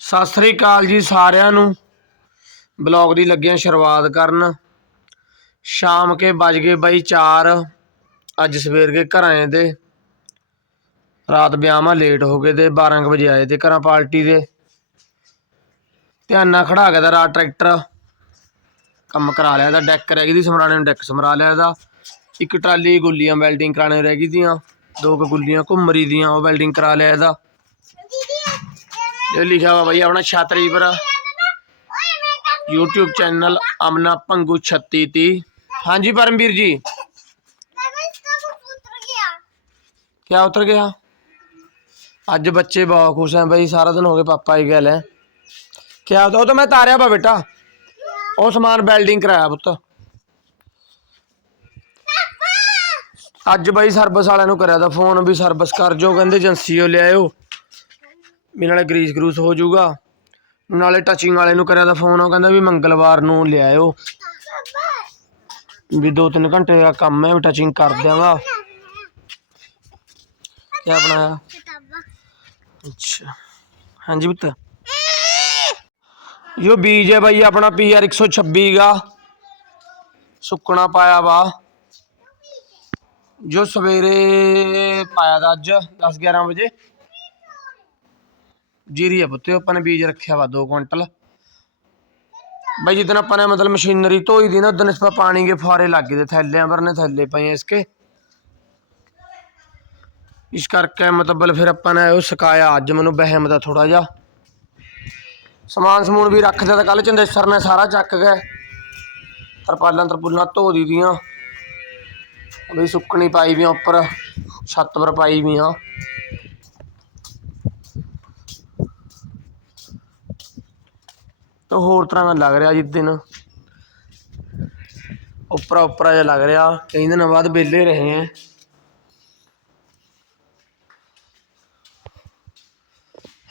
ਸਤਿ ਸ੍ਰੀ ਅਕਾਲ ਜੀ ਸਾਰਿਆਂ ਨੂੰ। ਬਲੌਗ ਦੀ ਲੱਗਿਆ ਸ਼ੁਰੂਆਤ ਕਰਨ। ਸ਼ਾਮ ਕੇ ਵੱਜ ਗਏ ਬਾਈ 4 ਅੱਜ ਸਵੇਰ ਕੇ ਘਰਾਂ ਆਏ ਦੇ। ਰਾਤ ਵਿਆਹਾਂ ਲੇਟ ਹੋ ਗਏ ਤੇ 12 ਕੁ ਵਜੇ ਆਏ ਤੇ ਘਰਾਂ ਪਾਰਟੀ ਦੇ। ਧਿਆਨ ਨਾਲ ਖੜਾ ਗਿਆ ਦਾ ਰਾਤ ਟਰੈਕਟਰ। ਕੰਮ ਕਰਾ ਲਿਆ ਦਾ, ਡੈਕ ਰਹਿ ਗਈ ਦੀ ਸਮਰਾਣੇ ਨੂੰ ਡੈਕ ਸਮਰਾ ਲਿਆ ਦਾ। ਇੱਕ ਟਰਾਲੀ ਗੁੱਲੀਆਂ ਵੈਲਡਿੰਗ ਕਰਾਣੇ ਰਹਿ ਗਈ ਦੀਆਂ, ਦੋ ਕੁ ਗੁੱਲੀਆਂ ਘੁੰਮਰੀ ਦੀਆਂ, ਉਹ ਵੈਲਡਿੰਗ ਕਰਾ ਲਿਆ ਦਾ। ਇਹ ਲਿਖਿਆ ਵਾ ਬਈ ਆਪਣਾ ਛਾਤਰੀ ਪਰ YouTube ਚੈਨਲ ਅਮਨਾ ਪੰਗੂ 3630 ਹਾਂਜੀ ਪਰਮਵੀਰ ਜੀ। ਕਿਆ ਉਤਰ ਗਿਆ? ਅੱਜ ਬੱਚੇ ਬਹੁਤ ਖੁਸ਼ ਹੈ ਬਈ, ਸਾਰਾ ਦਿਨ ਹੋ ਗਏ ਪਾਪਾ ਹੀ ਗੱਲ ਹੈ। ਕਿਆ ਉਹ ਤਾਂ ਮੈਂ ਤਾਰਿਆ ਵਾ ਬੇਟਾ। ਉਹ ਸਮਾਨ ਵੈਲਡਿੰਗ ਕਰਾਇਆ ਪੁੱਤ। ਅੱਜ ਬਾਈ ਸਰਵਿਸ ਵਾਲਿਆਂ ਨੂੰ ਕਰਿਆ ਦਾ ਫੋਨ ਵੀ ਸਰਵਿਸ ਕਰ ਜੋ, ਕਹਿੰਦੇ ਏਜੰਸੀਓ ਲਿਆਇਓ। ਵੀ ਨਾਲੇ ਗਰੀਸ ਗਰੂਸ ਹੋ ਜਾਊਗਾ। ਨਾਲੇ ਟੱਚਿੰਗ ਵਾਲੇ ਨੂੰ ਕਰਿਆ ਦਾ ਫੋਨ ਉਹ ਕਹਿੰਦਾ ਵੀ ਮੰਗਲਵਾਰ ਨੂੰ ਲਿਆਇਓ। ਵੀ 2-3 ਘੰਟੇ ਦਾ ਕੰਮ ਹੈ, ਵੀ ਟੱਚਿੰਗ ਕਰ ਦਿਆਂਗਾ। ਕੀ ਬਣਾਇਆ? ਅੱਛਾ। ਹਾਂਜੀ ਪੁੱਤ। ਜੋ ਬੀਜ ਹੈ ਬਾਈ, ਆਪਣਾ ਪੀਆਰ 126 ਗਾ। ਸੁੱਕਣਾ ਪਾਇਆ ਵਾ। ਜੋ ਸਵੇਰੇ ਪਾਇਆ ਦਾ ਅੱਜ 10 11 ਵਜੇ। ਜੀਰੀ ਆ ਪੁੱਤੇ ਆਪਾਂ ਨੇ ਬੀਜ ਰੱਖਿਆ ਵਾ 2 ਕੁਇੰਟਲ। ਬਾਈ ਜਿੱਦਣ ਆਪਾਂ ਨੇ ਮਤਲਬ ਮਸ਼ੀਨਰੀ ਧੋਈ ਦੀ ਨਾ ਉਦੋਂ ਇਸ ਪਾ ਪਾਣੀ ਕੇ ਫੁਆਰੇ ਲੱਗ ਗਏ ਥੈਲਿਆਂ ਪਰ ਥੈਲੇ ਪਏ ਇਸਕੇ। ਇਸ ਕਰਕੇ ਮਤਲਬ ਫਿਰ ਆਪਾਂ ਨੇ ਉਹ ਸੁਕਾਇਆ, ਅੱਜ ਮੈਨੂੰ ਬਹਿਮ ਦਾ ਥੋੜਾ ਜਿਹਾ। ਸਮਾਨ ਸਮੂਨ ਵੀ ਰੱਖਦੇ ਤਾਂ ਕੱਲ ਚੰਦੇਸਰ ਨੇ ਸਾਰਾ ਚੱਕ ਗਏ ਤਰਪਾਲਾਂ ਤਰਪੁਲਾਂ ਧੋ ਦੀ ਦੀਆਂ। ਵੀ ਸੁੱਕਣੀ ਪਾਈ ਵੀ ਉੱਪਰ, ਛੱਤ ਪਰ ਪਾਈ ਵੀ ਆ ਤਾਂ ਹੋਰ ਤਰ੍ਹਾਂ ਦਾ ਲੱਗ ਰਿਹਾ ਜੀ ਦਿਨ। ਉੱਪਰਾ ਉੱਪਰਾ ਜਿਹਾ ਲੱਗ ਰਿਹਾ। ਕਈ ਦਿਨਾਂ ਬਾਅਦ ਵਿਹਲੇ ਰਹੇ ਹੈ।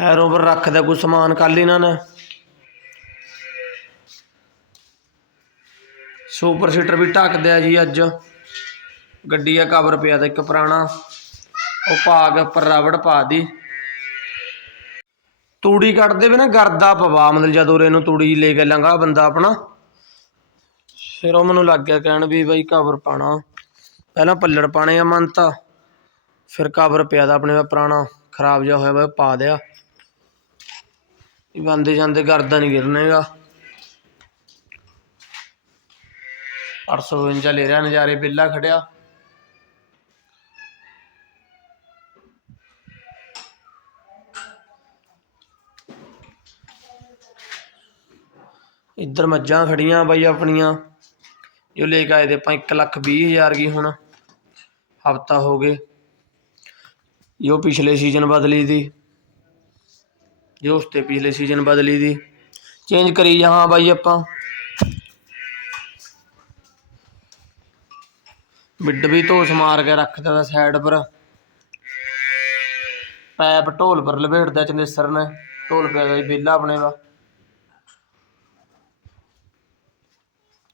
ਹੈਰ ਓਵਰ ਰੱਖਦਾ ਕੋਈ ਸਮਾਨ ਕੱਲ ਇਹਨਾਂ ਨੇ। ਸੁਪਰ ਸੀਟਰ ਵੀ ਢੱਕਦੇ ਆ ਜੀ ਅੱਜ। ਗੱਡੀ ਆ ਕਵਰ ਪਿਆ ਦਾ ਇੱਕ ਪੁਰਾਣਾ। ਉਹ ਪਾ ਕੇ ਉੱਪਰ ਰਬੜ ਪਾ ਦੀ ਤੂੜੀ ਕੱਢਦੇ ਵੀ ਨਾ, ਗਰਦਾ ਪਵਾ, ਮਤਲਬ ਜਦੋਂ ਉਰੇ ਨੂੰ ਤੂੜੀ ਲੈ ਕੇ ਲੰਗਾ ਬੰਦਾ ਆਪਣਾ। ਫਿਰ ਉਹ ਮੈਨੂੰ ਲੱਗ ਗਿਆ ਕਹਿਣ ਵੀ ਬਾਈ ਕਵਰ ਪਾਣਾ ਪਹਿਲਾਂ ਪੱਲੜ ਪਾਣੇ ਆ ਮਨ ਫਿਰ ਕਵਰ ਪਿਆ ਦਾ ਆਪਣੇ ਦਾ ਪੁਰਾਣਾ, ਖਰਾਬ ਜਿਹਾ ਹੋਇਆ ਵਾ, ਪਾ ਦਿਆ। ਇਹ ਬੰਦੇ ਜਾਂਦੇ ਗਰਦਾ ਨਹੀਂ ਗਿਰਨੇਗਾ 852 ਲੈ ਰਿਹਾ, ਨਜ਼ਾਰੇ ਬਿੱਲਾ ਖੜਿਆ। ਇੱਧਰ ਮੱਝਾਂ ਖੜੀਆਂ ਬਾਈ ਆਪਣੀਆਂ, ਜੋ ਲੈ ਕੇ ਆਏ ਤੇ ਆਪਾਂ 1 ਲੱਖ ਵੀਹ ਹਜ਼ਾਰ ਗਈ ਹੁਣ, ਹਫਤਾ ਹੋ ਗਏ। ਜੋ ਪਿਛਲੇ ਸੀਜ਼ਨ ਬਦਲੀ ਦੀ, ਜੋ ਉਸ ਤੇ ਪਿਛਲੇ ਸੀਜ਼ਨ ਬਦਲੀ ਦੀ। ਚੇਂਜ ਕਰੀ ਜਹਾਂ ਬਾਈ ਆਪਾਂ। ਮਿੱਡ ਵੀ ਧੋਸ ਮਾਰ ਕੇ ਰੱਖਦਾ ਦਾ ਸਾਈਡ ਪਰ। ਪੈਪ ਢੋਲ ਪਰ ਲਪੇਟਦਾ ਚੰਦੇਸਰ ਨੇ, ਢੋਲ ਪਿਆ ਦਾ ਜੀ, ਵਿਹਲਾ ਆਪਣੇ ਦਾ।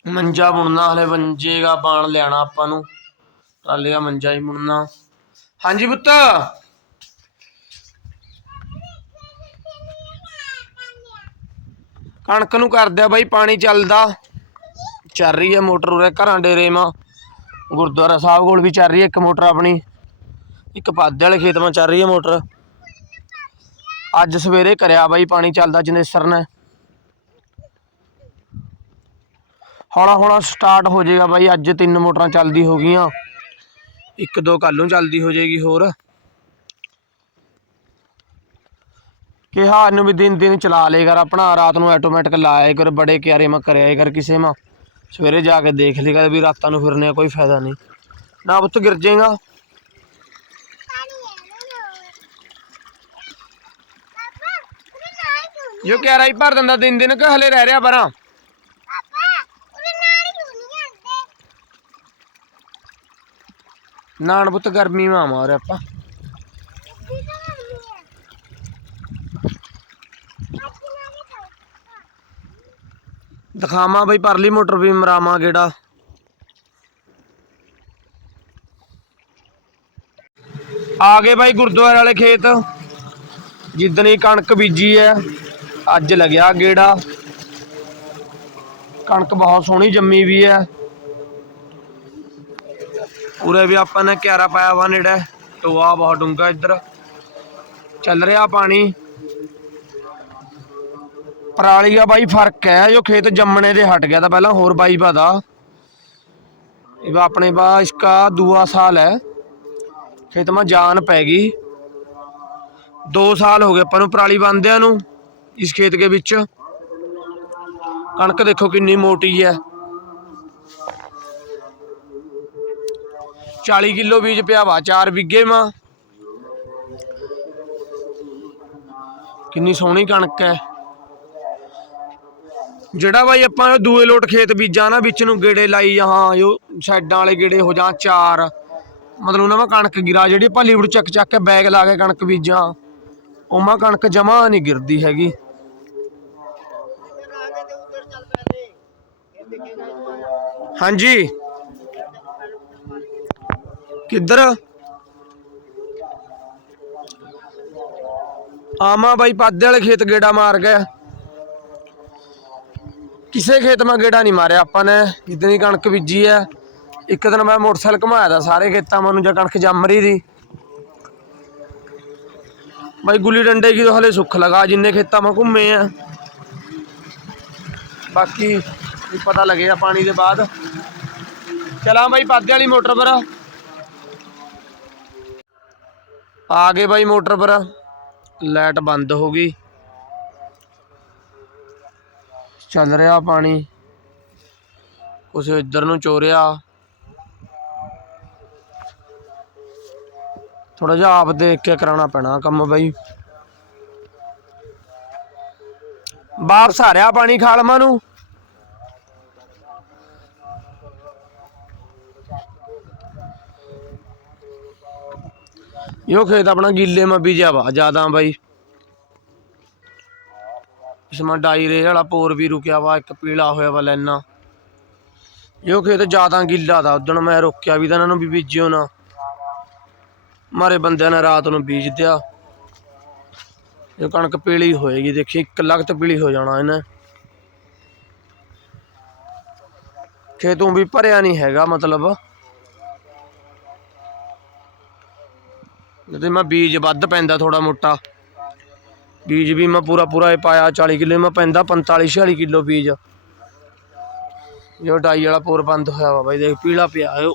ਮੰਜਾ ਬੁਣਨਾ ਹਲੇ ਮੰਜੇਗਾ ਬਾਣ ਲਿਆਣਾ ਆਪਾਂ ਨੂੰ। ਟਰਾਲੇ ਦਾ ਮੰਜਾ ਹੀ ਬੁਣਨਾ ਹਾਂਜੀ ਪੁੱਤ। ਕਣਕ ਨੂੰ ਕਰਦਿਆ ਬਾਈ ਪਾਣੀ ਚੱਲਦਾ। ਚੱਲ ਰਹੀ ਹੈ ਮੋਟਰ ਉਰੇ ਘਰਾਂ ਡੇਰੇ ਮਾ। ਗੁਰਦੁਆਰਾ ਸਾਹਿਬ ਕੋਲ ਵੀ ਚੱਲ ਰਹੀ ਹੈ ਇੱਕ ਮੋਟਰ ਆਪਣੀ। ਇੱਕ ਪਾਦੇ ਵਾਲੇ ਖੇਤ ਮਾ ਚੱਲ ਰਹੀ ਹੈ ਮੋਟਰ। ਅੱਜ ਸਵੇਰੇ ਕਰਿਆ ਬਾਈ ਪਾਣੀ ਚੱਲਦਾ ਜਨੇਸਰ ਨੇ। ਹੌਲਾ ਹੌਲਾ ਸਟਾਰਟ ਹੋ ਜਾਏਗਾ ਬਾਈ ਅੱਜ ਤਿੰਨ ਮੋਟਰਾਂ ਚੱਲਦੀ ਹੋ ਗਈਆਂ। ਇੱਕ ਦੋ ਕੱਲ ਨੂੰ ਚੱਲਦੀ ਹੋ ਜਾਏਗੀ ਹੋਰ। ਕਿਹਾ ਇਹਨੂੰ ਵੀ ਦਿਨ ਦਿਨ ਚਲਾ ਲੇ ਕਰ ਆਪਣਾ ਰਾਤ ਨੂੰ ਆਟੋਮੈਟਿਕ ਲਾਇਆ ਕਰ ਬੜੇ ਕਿਆਰੇ ਮਾ ਕਰਿਆ ਕਰ ਕਿਸੇ ਮਾ ਸਵੇਰੇ ਜਾ ਕੇ ਦੇਖ ਕਰ ਵੀ ਰਾਤਾਂ ਨੂੰ ਫਿਰਨੇ ਕੋਈ ਫਾਇਦਾ ਨਹੀਂ। ਨਾ ਪੁੱਤ ਗਿਰ ਜਾਏਗਾ। ਜੋ ਕਿਆਰਾ ਹੀ ਭਰ ਦਿੰਦਾ ਦਿਨ ਦਿਨ ਕਿ ਹਲੇ ਰਹਿ ਰਿਹਾ ਪਰਾਂ। ਨਾਨ ਪੁੱਤ ਗਰਮੀ ਮਾ ਮਾਰ ਆਪਾਂ। ਦਿਖਾਵਾਂ ਬਈ ਪਰਲੀ ਮੋਟਰ ਵੀ ਮਰਾਵਾਂ ਗੇੜਾ ਆ ਗਏ ਬਾਈ ਗੁਰਦੁਆਰੇ ਵਾਲੇ ਖੇਤ। ਜਿੱਦਣ ਕਣਕ ਬੀਜੀ ਐ, ਅੱਜ ਲੱਗਿਆ ਗੇੜਾ। ਕਣਕ ਬਹੁਤ ਸੋਹਣੀ ਜੰਮੀ ਵੀ ਹੈ ਉਰੇ ਵੀ ਆਪਾਂ ਨੇ ਕਿਆਰਾ ਪਾਇਆ ਵਾ ਨੇੜੇ ਟੋਆ ਬਹੁਤ ਡੂੰਘਾ ਇੱਧਰ। ਚੱਲ ਰਿਹਾ ਪਾਣੀ। ਪਰਾਲੀ ਆ ਬਾਈ ਫ਼ਰਕ ਹੈ, ਜੋ ਖੇਤ ਜੰਮਣੇ ਦੇ ਹਟ ਗਿਆ ਤਾਂ ਪਹਿਲਾਂ ਹੋਰ ਬਾਈ ਪਤਾ ਇਹ ਵਾ ਆਪਣੇ ਬਾ ਇਸਕਾ ਦੂਆ ਸਾਲ ਹੈ। ਖੇਤ ਮਾ ਜਾਨ ਪੈ ਗਈ। 2 ਸਾਲ ਹੋ ਗਏ ਆਪਾਂ ਨੂੰ ਪਰਾਲੀ ਬੰਦਿਆਂ ਨੂੰ, ਇਸ ਖੇਤ ਦੇ ਵਿੱਚ। ਕਣਕ ਦੇਖੋ ਕਿੰਨੀ ਮੋਟੀ ਹੈ। 40 ਕਿਲੋ ਬੀਜ ਪਿਆ ਵਾ 4 ਵਿਗੇ ਮਾ ਕਿੰਨੀ ਸੋਹਣੀ ਕਣਕ ਹੈ ਜਿਹੜਾ ਬਾਈ ਆਪਾਂ ਦੂਏ ਲੋਟ ਖੇਤ ਬੀਜਾਂ ਨਾ, ਵਿੱਚ ਨੂੰ ਗੇੜੇ ਲਾਈ ਜਹਾਂ ਜੋ ਸਾਈਡਾਂ ਵਾਲੇ ਗੇੜੇ ਹੋ ਜਾਂ ਚਾਰ। ਮਤਲਬ ਉਹਨਾਂ ਮਾ ਕਣਕ ਗਿਰਾ, ਜਿਹੜੀ ਆਪਾਂ ਲੀਵਰ ਚੱਕ ਚੱਕ ਕੇ ਬੈਗ ਲਾ ਕੇ ਕਣਕ ਬੀਜਾਂ। ਉਹ ਮਾ ਕਣਕ ਜਮਾ ਨਹੀਂ ਗਿਰਦੀ ਹੈਗੀ। ਹਾਂਜੀ। ਕਿੱਧਰ? ਆਮਾ ਬਾਈ ਪਾਦੇ ਵਾਲੇ ਖੇਤ ਗੇੜਾ ਮਾਰ ਗਿਆ। ਕਿਸੇ ਖੇਤ ਮਾ ਗੇੜਾ ਨਹੀਂ ਮਾਰਿਆ ਆਪਾਂ ਨੇ। ਜਿੱਦਣੀ ਕਣਕ ਬੀਜੀ ਐ ਇੱਕ ਦਿਨ ਮੈਂ ਮੋਟਰਸਾਈਕਲ ਘੁਮਾਇਆ ਦਾ ਸਾਰੇ ਖੇਤਾਂ ਮੈਨੂੰ ਜਾਂ ਕਣਕ ਜੰਮ ਰਹੀ ਦੀ ਬਾਈ ਗੁੱਲੀ ਡੰਡੇ ਕੀ ਤਾਂ ਹਲੇ ਸੁੱਖ ਲਗਾ, ਜਿੰਨੇ ਖੇਤਾਂ ਮਾ ਘੁੰਮੇ ਆ। ਬਾਕੀ ਵੀ ਪਤਾ ਲੱਗਿਆ ਪਾਣੀ ਦੇ ਬਾਅਦ। ਚਲਾ ਬਾਈ ਪਾਦੇ ਵਾਲੀ ਮੋਟਰ ਪਰ। ਆ ਗਏ ਬਾਈ ਮੋਟਰ ਪਰ। ਲਾਈਟ ਬੰਦ ਹੋ ਗਈ। ਚੱਲ ਰਿਹਾ ਪਾਣੀ। ਕੁਛ ਇੱਧਰ ਨੂੰ ਚੋਰਿਆ। ਥੋੜਾ ਜਿਹਾ ਆਪ ਦੇਖ ਕੇ ਕਰਾਉਣਾ ਪੈਣਾ ਕੰਮ ਬਾਈ। ਵਾਪਸ ਆ ਰਿਹਾ ਪਾਣੀ ਖਾਲਮਾ ਨੂੰ। ਯੋ ਖੇਤ ਆਪਣਾ ਗਿੱਲੇ ਮਾ ਬੀਜਿਆ ਵਾ ਜ਼ਿਆਦਾ ਬਾਈ ਇਸਮਾ ਡਾਇਰੇ ਵਾਲਾ ਪੋਰ ਵੀ ਰੁਕਿਆ ਵਾ ਇੱਕ ਪੀਲਾ ਹੋਇਆ ਵਾ ਲੈਣਾ ਯੋ ਖੇਤ ਜ਼ਿਆਦਾ ਗਿੱਲਾ ਦਾ ਉਦਣ ਮੈਂ ਰੋਕਿਆ ਵੀ ਤਾਂ ਇਹਨਾਂ ਨੂੰ ਵੀ ਬੀਜਿਓ ਨਾ ਮਾਰੇ ਬੰਦਿਆਂ ਨੇ ਰਾਤ ਨੂੰ ਬੀਜ ਦਿਆ ਇਹ ਕਣਕ ਪੀਲੀ ਹੋਏਗੀ ਦੇਖੀ ਇੱਕ ਲਗਤ ਪੀਲੀ ਹੋ ਜਾਣਾ ਇਹਨੇ ਖੇਤੋਂ ਵੀ ਭਰਿਆ ਨਹੀਂ ਹੈਗਾ ਮਤਲਬ ਤੇ ਮੈਂ ਬੀਜ ਵੱਧ ਪੈਂਦਾ ਥੋੜਾ ਮੋਟਾ ਬੀਜ ਵੀ ਮੈਂ ਪੂਰਾ ਪੂਰਾ ਇਹ ਪਾਇਆ 40 ਕਿਲੋ ਮੈਂ ਪੈਂਦਾ 45 46 ਕਿਲੋ ਬੀਜ ਜੋ ਡਾਈ ਵਾਲਾ ਪੋਰ ਬੰਦ ਹੋਇਆ ਵਾ ਬਾਈ ਦੇਖ ਪੀਲਾ ਪਿਆ ਓ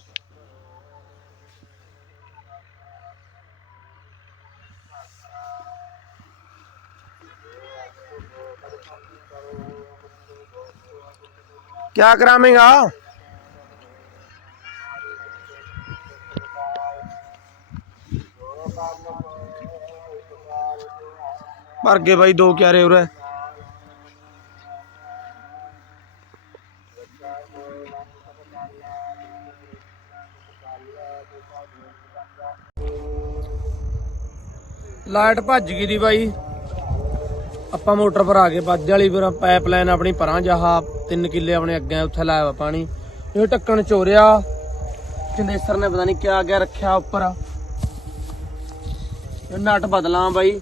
क्या करामेगा ਭਰ ਗਏ ਬਾਈ ਦੋ ਕਿਆਰੇ ਉਰੇ। ਲਾਈਟ ਭੱਜ ਗਈ ਦੀ ਬਾਈ। ਆਪਾਂ ਮੋਟਰ ਪਰ ਆ ਗਏ। ਵੱਜ ਵਾਲੀ ਫਿਰ ਪਾਈਪਲਾਈਨ ਆਪਣੀ ਪਰਾਂ ਜਹਾ 3 ਕਿੱਲੇ ਆਪਣੇ ਅੱਗੇ ਉੱਥੇ ਲਾਇਆ ਵਾ ਪਾਣੀ। ਇਹ ਟੱਕਣ ਚੋਰਿਆ। ਚੰਦੇਸਰ ਨੇ ਪਤਾ ਨਹੀਂ ਕਿਆ ਕਿਆ ਰੱਖਿਆ ਉੱਪਰ। ਨਟ ਬਦਲਾਂ ਬਾਈ।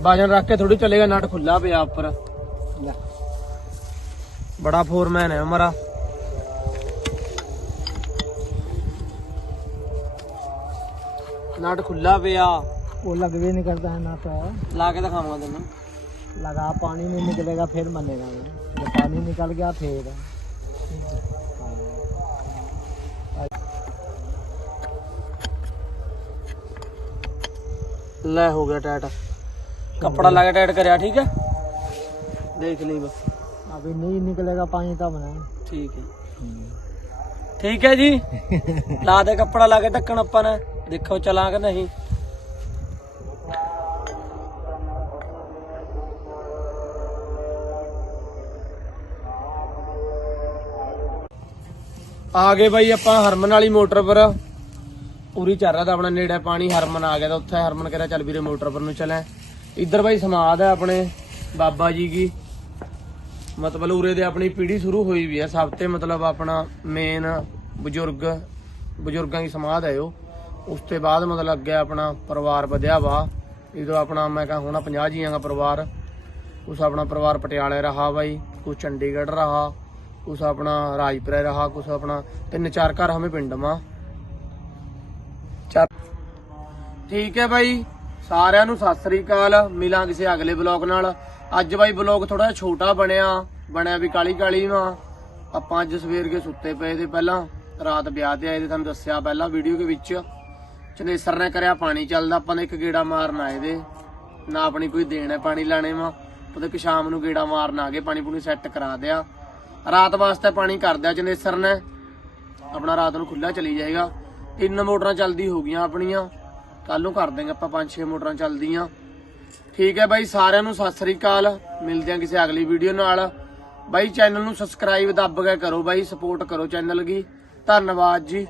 ਬਾਜਨ ਰੱਖ ਕੇ ਥੋੜੀ ਚੱਲੇਗਾ ਨਟ ਖੁੱਲਾ ਪਿਆ ਉੱਪਰ। ਬੜਾ ਫੋਰਮੈਨ ਹੈ ਹਮਾਰਾ ਨਟ ਖੁੱਲਾ ਪਿਆ। ਉਹ ਲੱਗਵੇ ਨਹੀਂ ਕਰਦਾ ਹੈ ਨਟ ਲਾ ਕੇ ਦਿਖਾਵਾਂ ਤੈਨੂੰ। ਲਗਾ ਪਾਣੀ ਨਹੀਂ ਨਿਕਲੇਗਾ ਫਿਰ ਮੰਨੇਗਾ ਜੇ ਪਾਣੀ ਨਿਕਲ ਗਿਆ ਫੇਰ। ਲੈ ਹੋ ਗਿਆ ਟਾਈਟ ਕੱਪੜਾ ਲਾ ਕੇ ਟਾਈਟ ਕਰਿਆ ਠੀਕ ਹੈ ਦੇਖ ਲਈ ਬਸ अभी नहीं निकलेगा पानी तब ना ਠੀਕ ਹੈ ਠੀਕ ਹੈ ਜੀ ਲਾ ਦੇ ਕੱਪੜਾ ਲਾ ਕੇ ਢੱਕਣ ਆਪਾਂ ਨੇ ਦੇਖੋ ਚਲਾਂ ਕਿ ਨਹੀਂ ਆ ਗਏ ਬਾਈ ਆਪਾਂ ਹਰਮਨ ਵਾਲੀ ਮੋਟਰ ਪਰ ਉਰੀ ਚੱਲ ਰਿਹਾ ਤਾਂ ਆਪਣਾ ਨੇੜੇ ਪਾਣੀ ਹਰਮਨ ਆ ਗਿਆ ਤਾਂ ਉੱਥੇ ਹਰਮਨ ਕਹਿੰਦਾ ਚੱਲ ਵੀਰੇ ਮੋਟਰ ਪਰ ਨੂੰ ਚੱਲੇ ਇੱਧਰ ਬਾਈ ਸਮਾਦ ਹੈ ਆਪਣੇ, ਬਾਬਾ ਜੀ ਕੀ। ਮਤਲਬ ਉਰੇ ਦੇ ਆਪਣੀ ਪੀੜ੍ਹੀ ਸ਼ੁਰੂ ਹੋਈ ਵੀ ਹੈ ਸਭ ਤੇ ਮਤਲਬ ਆਪਣਾ ਮੇਨ ਬਜ਼ੁਰਗ, ਬਜ਼ੁਰਗਾਂ ਦੀ ਸਮਾਧ ਹੈ ਉਹ। ਉਸ ਤੋਂ ਬਾਅਦ ਮਤਲਬ ਅੱਗੇ ਆਪਣਾ ਪਰਿਵਾਰ ਵਧਿਆ ਵਾ। ਜਦੋਂ ਆਪਣਾ ਮੈਂ ਕਹਾਂ ਹੁਣ 50 ਜੀਆਂ ਦਾ ਪਰਿਵਾਰ। ਕੁਛ ਆਪਣਾ ਪਰਿਵਾਰ ਪਟਿਆਲੇ ਰਹਾ ਬਾਈ, ਕੁਛ ਚੰਡੀਗੜ੍ਹ ਰਹਾ, ਕੁਛ ਆਪਣਾ ਰਾਜਪੁਰੇ ਰਹਾ, ਕੁਛ ਆਪਣਾ ਤਿੰਨ ਚਾਰ ਘਰ ਹਮੇ ਪਿੰਡ ਮਾ ਠੀਕ ਹੈ ਬਾਈ। ਸਾਰਿਆਂ ਨੂੰ ਸਤਿ ਸ੍ਰੀ ਅਕਾਲ। ਮਿਲਾਂ ਕਿਸੇ ਅਗਲੇ ਬਲੌਗ ਨਾਲ। ਅੱਜ ਬਾਈ ਬਲੌਗ ਥੋੜਾ ਜਿਹਾ ਛੋਟਾ ਬਣਿਆ। ਬਣਿਆ ਵੀ ਕਾਲੀ ਕਾਲੀ ਮਾ ਆਪਾਂ ਅੱਜ ਸਵੇਰ ਕੇ ਸੁੱਤੇ ਪਏ ਤੇ ਪਹਿਲਾਂ। ਰਾਤ ਵਿਆਹ ਤੇ ਆਏ ਤੇ ਤੁਹਾਨੂੰ ਦੱਸਿਆ ਪਹਿਲਾਂ ਵੀਡੀਓ ਦੇ ਵਿੱਚ। ਚਨੇਸਰ ਨੇ ਕਰਿਆ ਪਾਣੀ ਚੱਲਦਾ। ਆਪਾਂ ਨੇ ਇੱਕ ਗੇੜਾ ਮਾਰਨ ਆਏ ਦੇ। ਨਾ ਆਪਣੀ ਕੋਈ ਦੇਣ ਹੈ ਪਾਣੀ ਲੈਣੇ ਵਾ। ਉਹਦੇ ਕਿ ਸ਼ਾਮ ਨੂੰ ਗੇੜਾ ਮਾਰਨ ਆ ਗਏ, ਪਾਣੀ ਪੂਣੀ ਸੈੱਟ ਕਰਾ ਦਿਆ। ਰਾਤ ਵਾਸਤੇ ਪਾਣੀ ਕਰ ਦਿਆ ਚਨੇਸਰ ਨੇ। ਆਪਣਾ ਰਾਤ ਨੂੰ ਖੁੱਲਾ ਚਲੀ ਜਾਏਗਾ। ਤਿੰਨ ਮੋਟਰਾਂ ਚੱਲਦੀ ਹੋ ਗਈਆਂ ਆਪਣੀਆਂ। ਕੱਲ ਨੂੰ ਕਰ ਦੇਂਗੇ ਆਪਾਂ ਪੰਜ ਛੇ ਮੋਟਰਾਂ ਚੱਲਦੀਆਂ। ਠੀਕ ਹੈ ਬਾਈ, ਸਾਰਿਆਂ ਨੂੰ ਸਤਿ ਸ੍ਰੀ ਅਕਾਲ। ਮਿਲਦੇ ਹਾਂ ਕਿਸੇ ਅਗਲੀ ਵੀਡੀਓ ਨਾਲ। ਬਾਈ, ਚੈਨਲ ਨੂੰ ਸਬਸਕ੍ਰਾਈਬ ਦੱਬ ਕੇ ਕਰੋ ਬਾਈ, ਸਪੋਰਟ ਕਰੋ ਚੈਨਲ ਦੀ। ਧੰਨਵਾਦ ਜੀ।